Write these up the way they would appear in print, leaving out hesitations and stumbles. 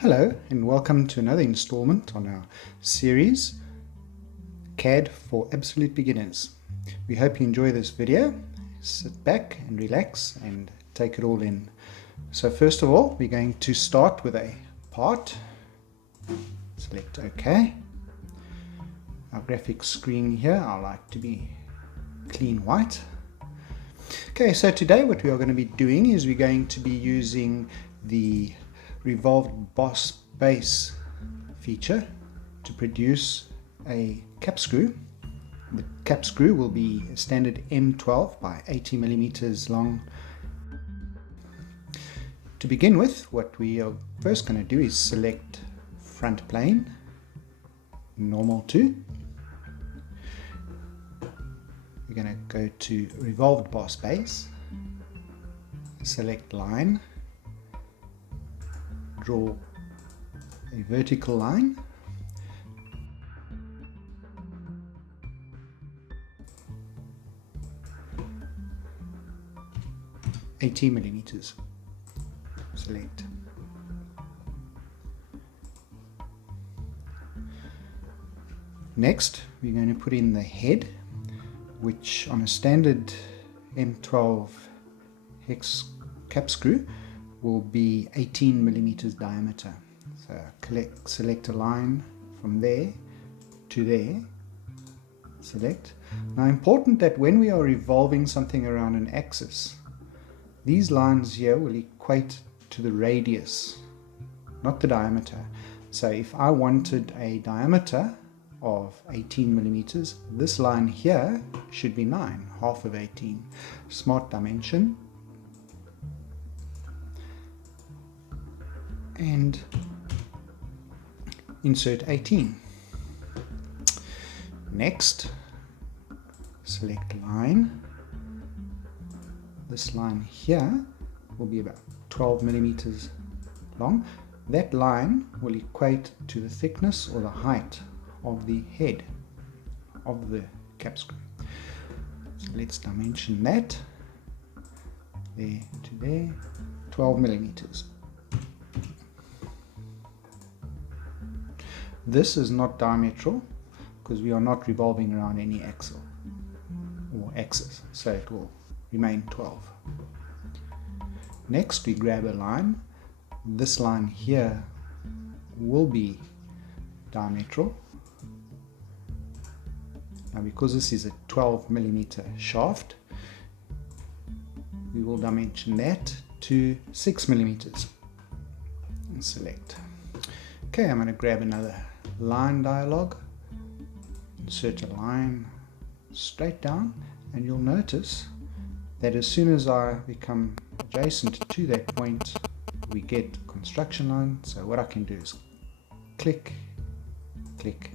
Hello and welcome to another installment on our series CAD for Absolute Beginners. We hope you enjoy this video. Sit back and relax and take it all in. So first of all, we're going to start with a part. Select OK. Our graphics screen here I like to be clean white. Okay, so today what we are going to be doing is we're going to be using the revolved boss base feature to produce a cap screw. The cap screw will be a standard M12 by 80 millimeters long. To begin with, what we are first going to do is select front plane, normal to. We're going to go to revolved boss base, select line, draw a vertical line, $80 millimeters. Select. Next, we're going to put in the head, which on a standard M12 hex cap screw will be 18 millimeters diameter. So select a line from there to there. Select. Now, important that when we are revolving something around an axis, these lines here will equate to the radius, not the diameter. So if I wanted a diameter of 18 millimeters, this line here should be 9, half of 18. Smart dimension. And insert 18. Next, select line. This line here will be about 12 millimeters long. That line will equate to the thickness or the height of the head of the cap screw. So let's dimension that. There to there, 12 millimeters. This is not diametral because we are not revolving around any axle or axis, so it will remain 12. Next, we grab a line. This line here will be diametral. Now, because this is a 12 millimeter shaft, we will dimension that to 6 millimeters and select. Okay, I'm going to grab another line dialog, insert a line straight down, and you'll notice that as soon as I become adjacent to that point, we get construction line. So what I can do is click, click,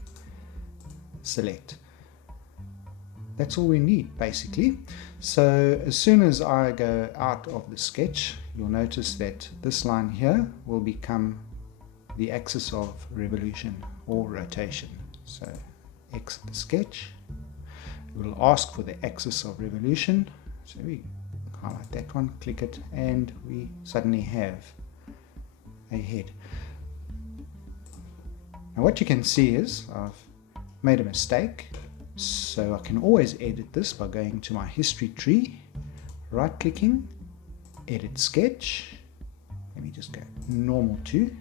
select. That's all we need basically. So as soon as I go out of the sketch, you'll notice that this line here will become the axis of revolution or rotation. So exit the sketch. It will ask for the axis of revolution. So we highlight that one, click it, and we suddenly have a head. Now what you can see is I've made a mistake. So I can always edit this by going to my history tree, right clicking, edit sketch. Let me just go normal to.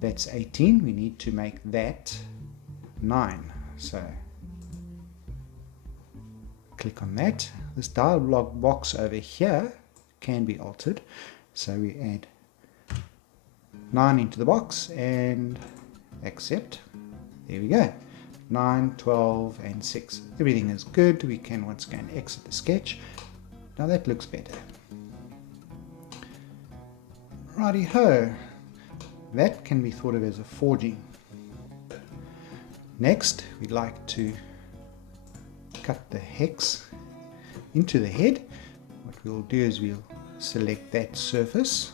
That's 18. We need to make that 9. So click on that. This dialog box over here can be altered. So we add 9 into the box and accept. There we go. 9, 12, and 6. Everything is good. We can once again exit the sketch. Now that looks better. Righty ho. That can be thought of as a forging. Next, we'd like to cut the hex into the head. What we'll do is we'll select that surface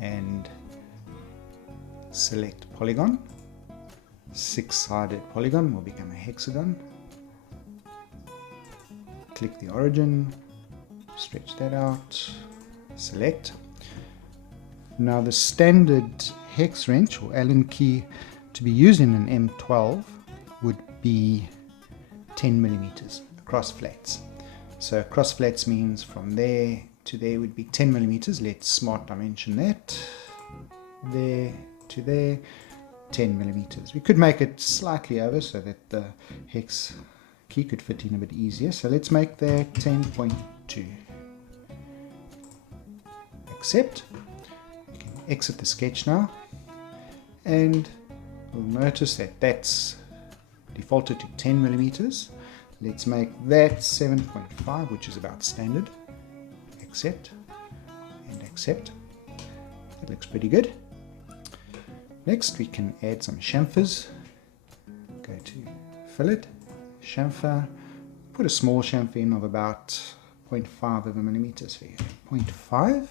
and select polygon. 6-sided polygon will become a hexagon. Click the origin, stretch that out, select. Now the standard hex wrench or Allen key to be used in an M12 would be 10 millimeters across flats. So across flats means from there to there would be 10 millimeters. Let's smart dimension that. There to there, 10 millimeters. We could make it slightly over so that the hex key could fit in a bit easier. So let's make that 10.2. Accept. You can exit the sketch now, and we'll notice that that's defaulted to 10 millimeters. Let's make that 7.5, which is about standard. Accept and accept. That looks pretty good. Next we can add some chamfers. Go to fillet, chamfer, put a small chamfer in of about 0.5 of a millimeter sphere. 0.5.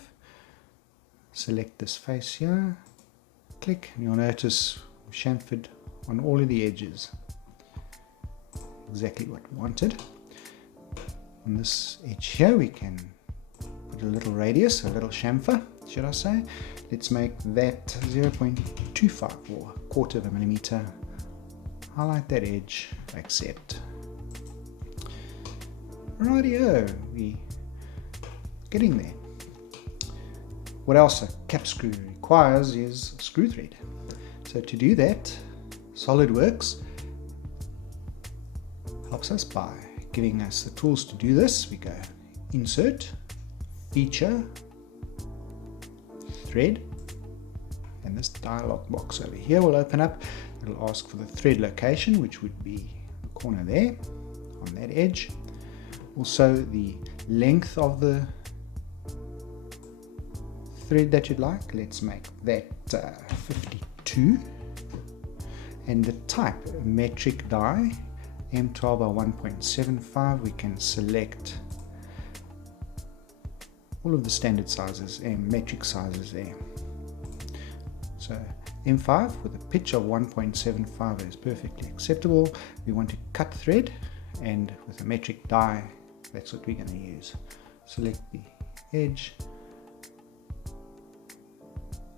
Select this face here, click, and you'll notice we chamfered on all of the edges. Exactly what we wanted. On this edge here we can put a little radius, a little chamfer, should I say. Let's make that 0.25 or 1/4 of a millimeter. Highlight that edge, accept. Rightio, we're getting there. What else a cap screw requires is a screw thread. So to do that, Solidworks helps us by giving us the tools to do this. We go Insert, Feature, Thread, and this dialog box over here will open up. It'll ask for the thread location, which would be the corner there on that edge. Also the length of the thread that you'd like. Let's make that 52. And the type, metric die, M12 by 1.75. We can select all of the standard sizes and metric sizes there. So M5 with a pitch of 1.75 is perfectly acceptable. We want to cut thread, and with a metric die, that's what we're going to use. Select the edge,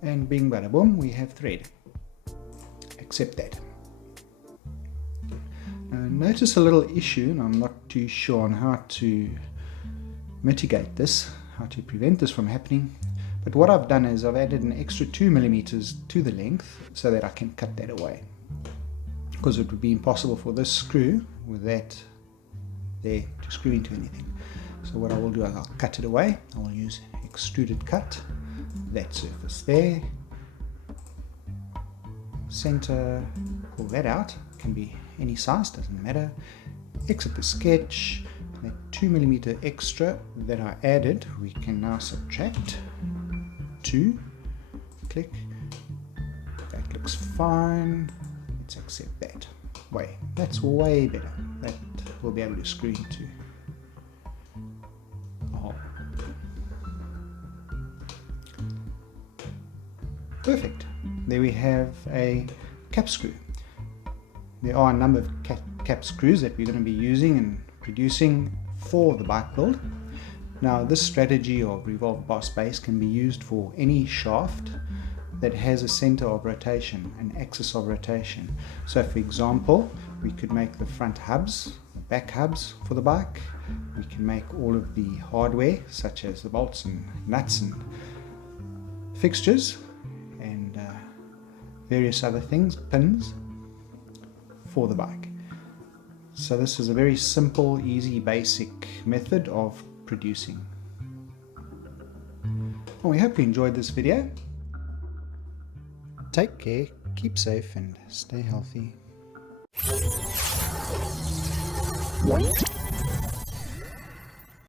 and bing bada boom, we have thread. Accept that. Notice a little issue, and I'm not too sure on how to mitigate this, how to prevent this from happening. But what I've done is I've added an extra 2 millimeters to the length so that I can cut that away. Because it would be impossible for this screw with that there to screw into anything. So what I will do is I'll cut it away. I will use extruded cut. That surface there. Center, pull that out. Can be any size, doesn't matter. Exit the sketch. That 2 millimeter extra that I added, we can now subtract 2. Click. That looks fine. Let's accept that. That's way better. That we'll be able to screw into a hole. Perfect. There we have a cap screw. There are a number of cap screws that we're going to be using and producing for the bike build. Now this strategy of revolve boss base can be used for any shaft that has a center of rotation, an axis of rotation. So for example, we could make the front hubs, the back hubs for the bike. We can make all of the hardware such as the bolts and nuts and fixtures and various other things, pins, for the bike. So this is a very simple, easy, basic method of producing. Well, we hope you enjoyed this video. Take care, keep safe, and stay healthy.